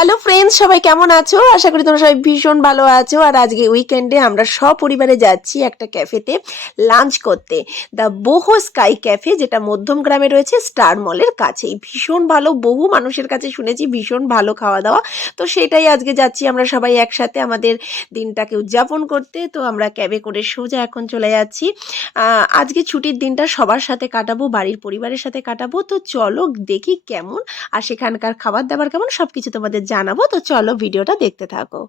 Hello friends, সবাই কেমন আছো? আশা করি তোমরা সবাই ভীষণ ভালো আছো। আর আজকে উইকেন্ডে আমরা সপরিবারে যাচ্ছি একটা ক্যাফেতে লাঞ্চ করতে, দ্য বোহো স্কাই ক্যাফে, যেটা মধ্যম গ্রামে রয়েছে স্টার মলের কাছেই। ভীষণ ভালো, বহু মানুষের কাছে শুনেছি ভীষণ ভালো খাওয়া দাওয়া। তো সেটাই আজকে যাচ্ছি আমরা সবাই একসাথে আমাদের দিনটাকে উদযাপন করতে। তো আমরা ক্যাবে করে সোজা এখন চলে যাচ্ছি। আজকে ছুটির দিনটা সবার সাথে কাটাবো, বাড়ির পরিবারের সাথে কাটাবো। তো চলো দেখি কেমন, আর সেখানকার খাবার দাবার কেমন সবকিছু তোমাদের জানাবো। তো চলো ভিডিওটা দেখতে থাকো।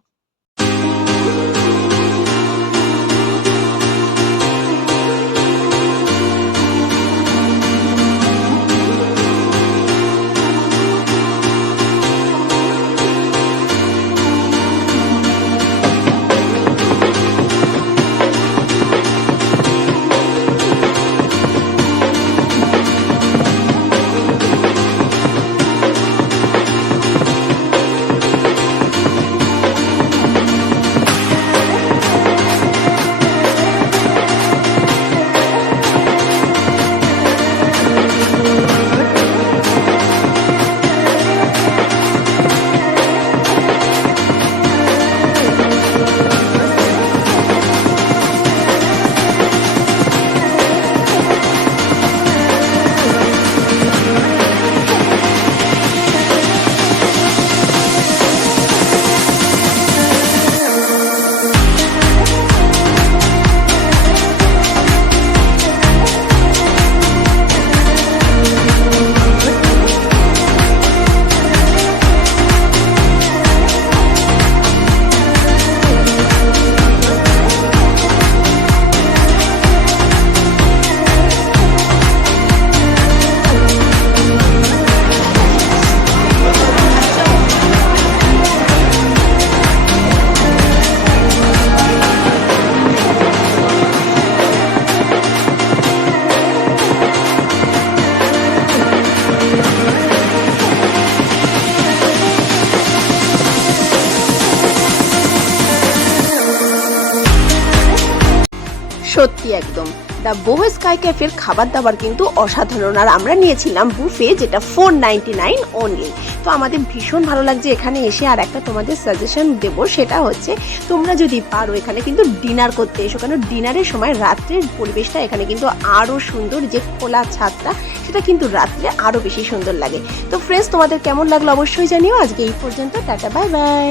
সত্যি একদম, দ্য বোহো স্কাই ক্যাফের খাবার দাবার কিন্তু অসাধারণ। আর আমরা নিয়েছিলাম বুফে, যেটা 499 অনলি। তো আমাদের ভীষণ ভালো লাগছে এখানে এসে। আর একটা তোমাদের সাজেশন দেবো, সেটা হচ্ছে তোমরা যদি পারো এখানে কিন্তু ডিনার করতে এসো, কারণ ডিনারের সময় রাত্রের পরিবেশটা এখানে কিন্তু আরও সুন্দর। যে খোলা ছাদটা, সেটা কিন্তু রাত্রে আরও বেশি সুন্দর লাগে। তো ফ্রেন্ডস, তোমাদের কেমন লাগলো অবশ্যই জানিও। আজকে এই পর্যন্ত, টাটা, বাই বাই।